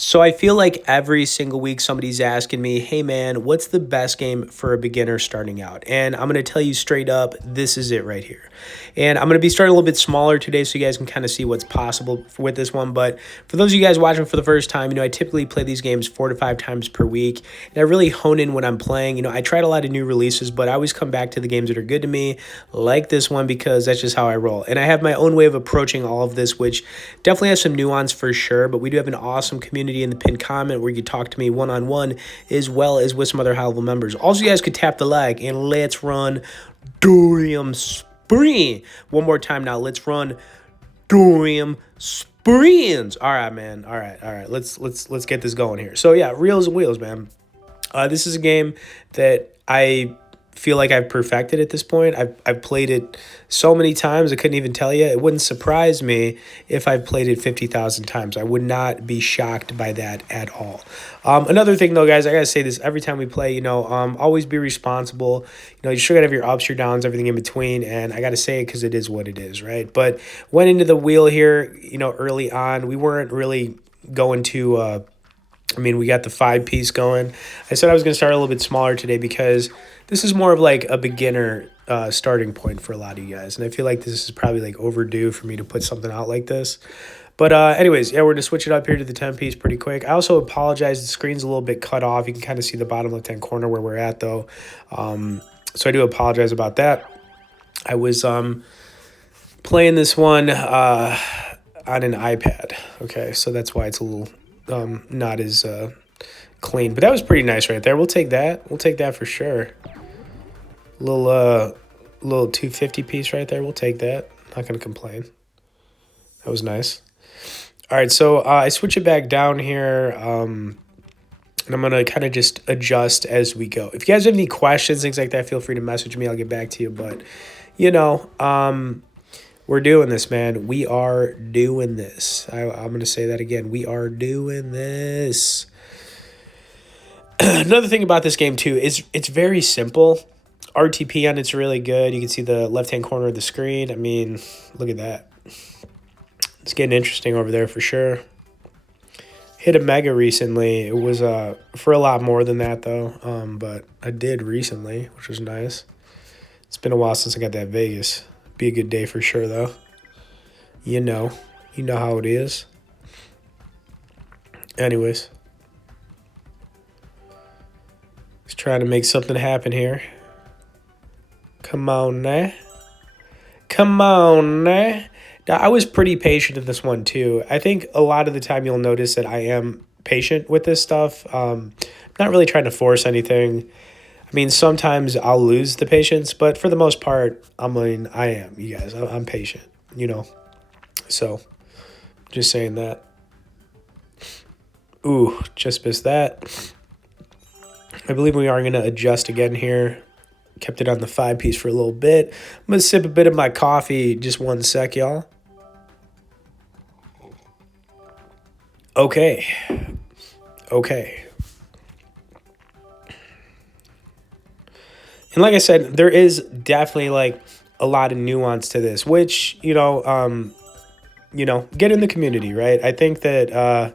So I feel like every single week somebody's asking me, "Hey man, what's the best game for a beginner starting out?" And I'm going to tell you straight up, this is it right here. And I'm going to be starting a little bit smaller today so you guys can kind of see what's possible with this one, but for those of you guys watching for the first time, I typically play these games 4 to 5 times per week, and I really hone in when I'm playing. I tried a lot of new releases, but I always come back to the games that are good to me, like this one because that's just how I roll. And I have my own way of approaching all of this, which definitely has some nuance for sure, but we do have an awesome community in the pinned comment where you talk to me one-on-one as well as with some other high-level members. Also, you guys could tap the like and let's run Dorium Spree. One more time now. Let's run Dorium Spreens. All right, man. All right. Let's get this going here. So yeah, Reels and Wheels, man. This is a game that I feel like I've perfected at this point. I've played it so many times I couldn't even tell you. It wouldn't surprise me if I've played it 50,000 times. I would not be shocked by that at all. Another thing though, guys, I gotta say this every time we play. Always be responsible. You sure gotta have your ups, your downs, everything in between. And I gotta say it because it is what it is, right? But went into the wheel here, early on. We weren't really going to. We got the 5-piece going. I said I was going to start a little bit smaller today because this is more of like a beginner starting point for a lot of you guys. And I feel like this is probably like overdue for me to put something out like this. But anyways, yeah, we're going to switch it up here to the 10-piece pretty quick. I also apologize. The screen's a little bit cut off. You can kind of see the bottom left-hand corner where we're at, though. So I do apologize about that. I was playing this one on an iPad. Okay, so that's why it's a little not as clean. But that was pretty nice right there. We'll take that. We'll take that for sure. Little 250 piece right there. We'll take that. Not going to complain. That was nice. All right, so I switch it back down here, and I'm going to kind of just adjust as we go. If you guys have any questions, things like that, feel free to message me. I'll get back to you. But, we're doing this, man. We are doing this. I'm going to say that again. We are doing this. Another thing about this game, too, is it's very simple. RTP on it's really good. You can see the left-hand corner of the screen. Look at that. It's getting interesting over there for sure. Hit a mega recently. It was for a lot more than that, though. But I did recently, which was nice. It's been a while since I got that Vegas. Be a good day for sure, though. You know how it is. Anyways, let's try to make something happen here. Come on, now. Come on, now. Now, I was pretty patient in this one, too. I think a lot of the time you'll notice that I am patient with this stuff. Not really trying to force anything. Sometimes I'll lose the patience, but for the most part, I am, you guys. I'm patient, So, just saying that. Ooh, just missed that. I believe we are going to adjust again here. Kept it on the 5-piece for a little bit. I'm going to sip a bit of my coffee. Just one sec, y'all. Okay. And like I said, there is definitely like a lot of nuance to this, which, get in the community, right? I think that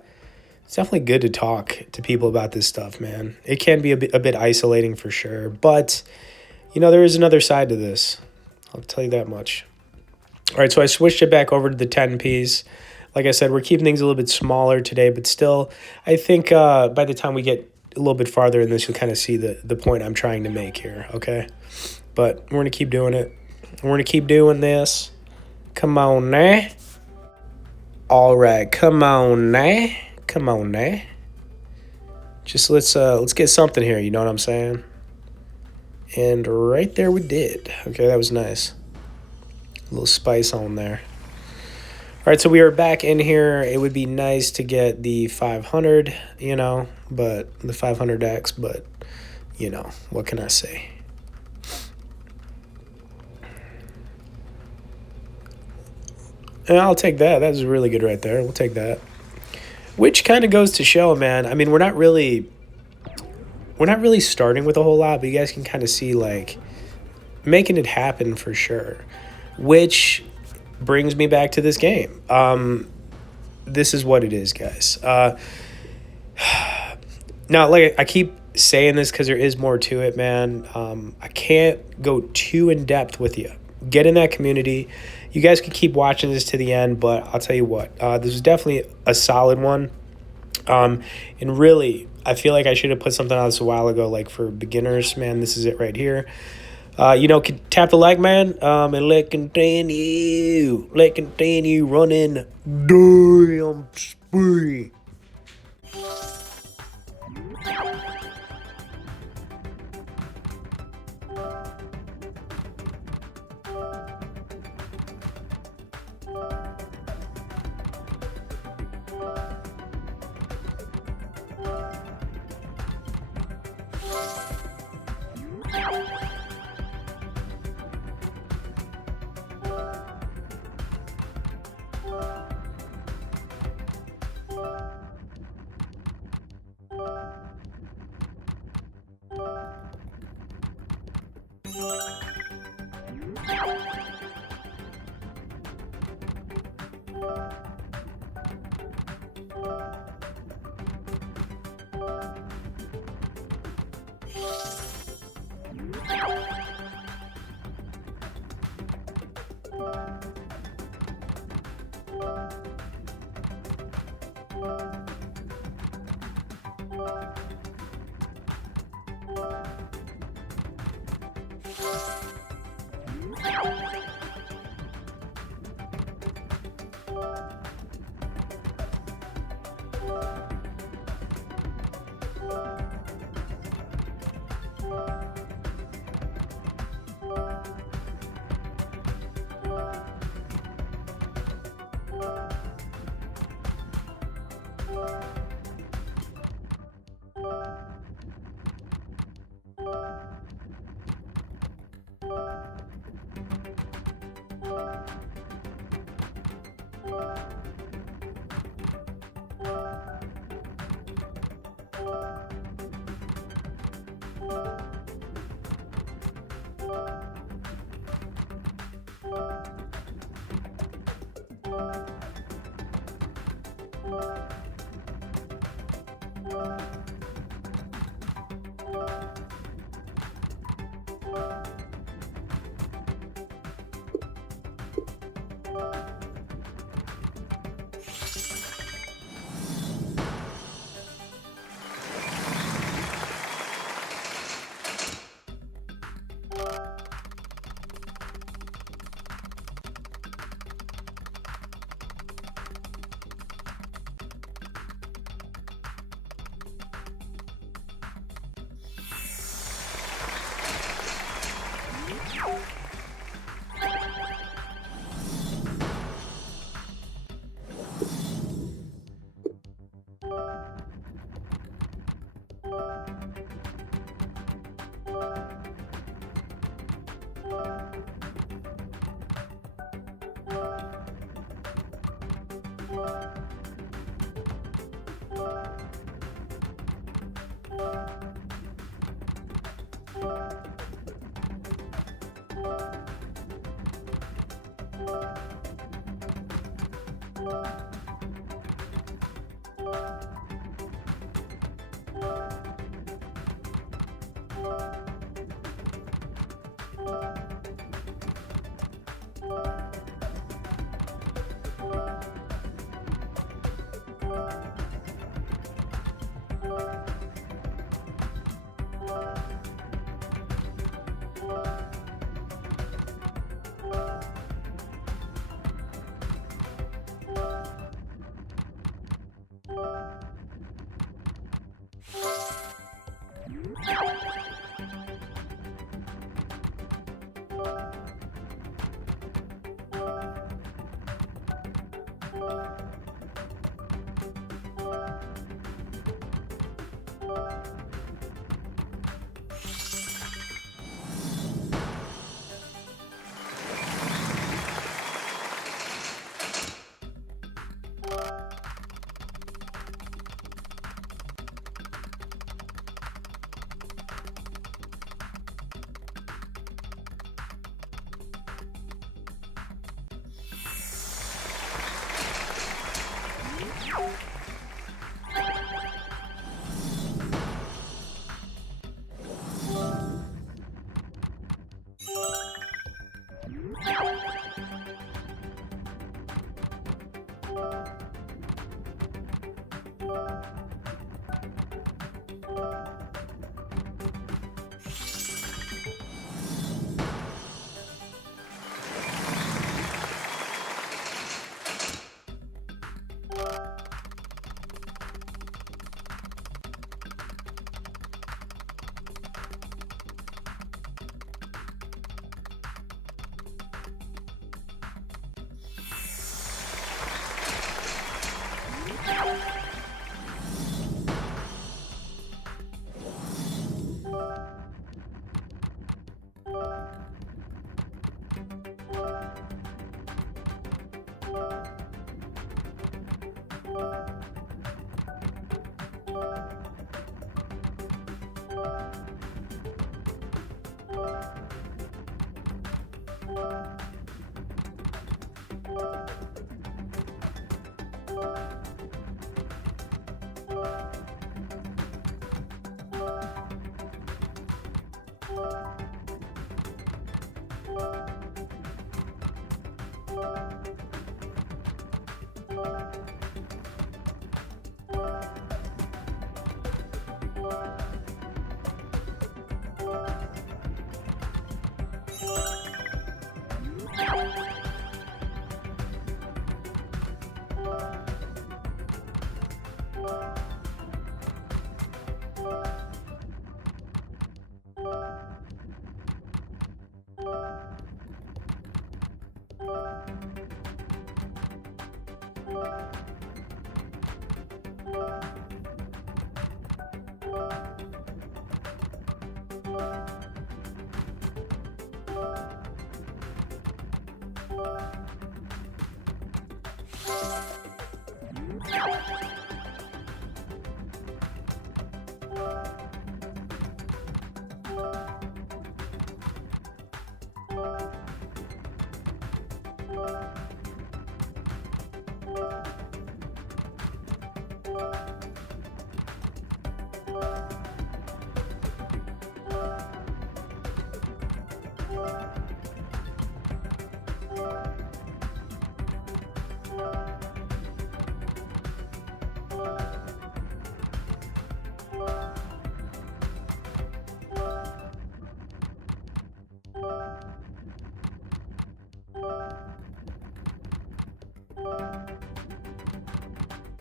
it's definitely good to talk to people about this stuff, man. It can be a bit isolating for sure, but, there is another side to this. I'll tell you that much. All right, so I switched it back over to the 10-piece. Like I said, we're keeping things a little bit smaller today, but still, I think by the time we get a little bit farther in this, you'll kind of see the point I'm trying to make here, okay? But we're going to keep doing it. We're going to keep doing this. Come on, now. All right, come on, now. Come on, now. Just let's get something here, you know what I'm saying? And right there we did. Okay, that was nice. A little spice on there. All right, so we are back in here. It would be nice to get the 500, but the 500X, but, what can I say? And I'll take that. That was really good right there. We'll take that. Which kind of goes to show, man. We're not really starting with a whole lot, but you guys can kind of see, like, making it happen for sure. Which brings me back to this game. This is what it is, guys. Now, like I keep saying this because there is more to it, man. I can't go too in depth with you. Get in that community. You guys could keep watching this to the end, but I'll tell you what, this was definitely a solid one. And really, I feel like I should have put something on this a while ago, like for beginners, man. This is it right here. Could tap the like, man, and let continue running damn spree.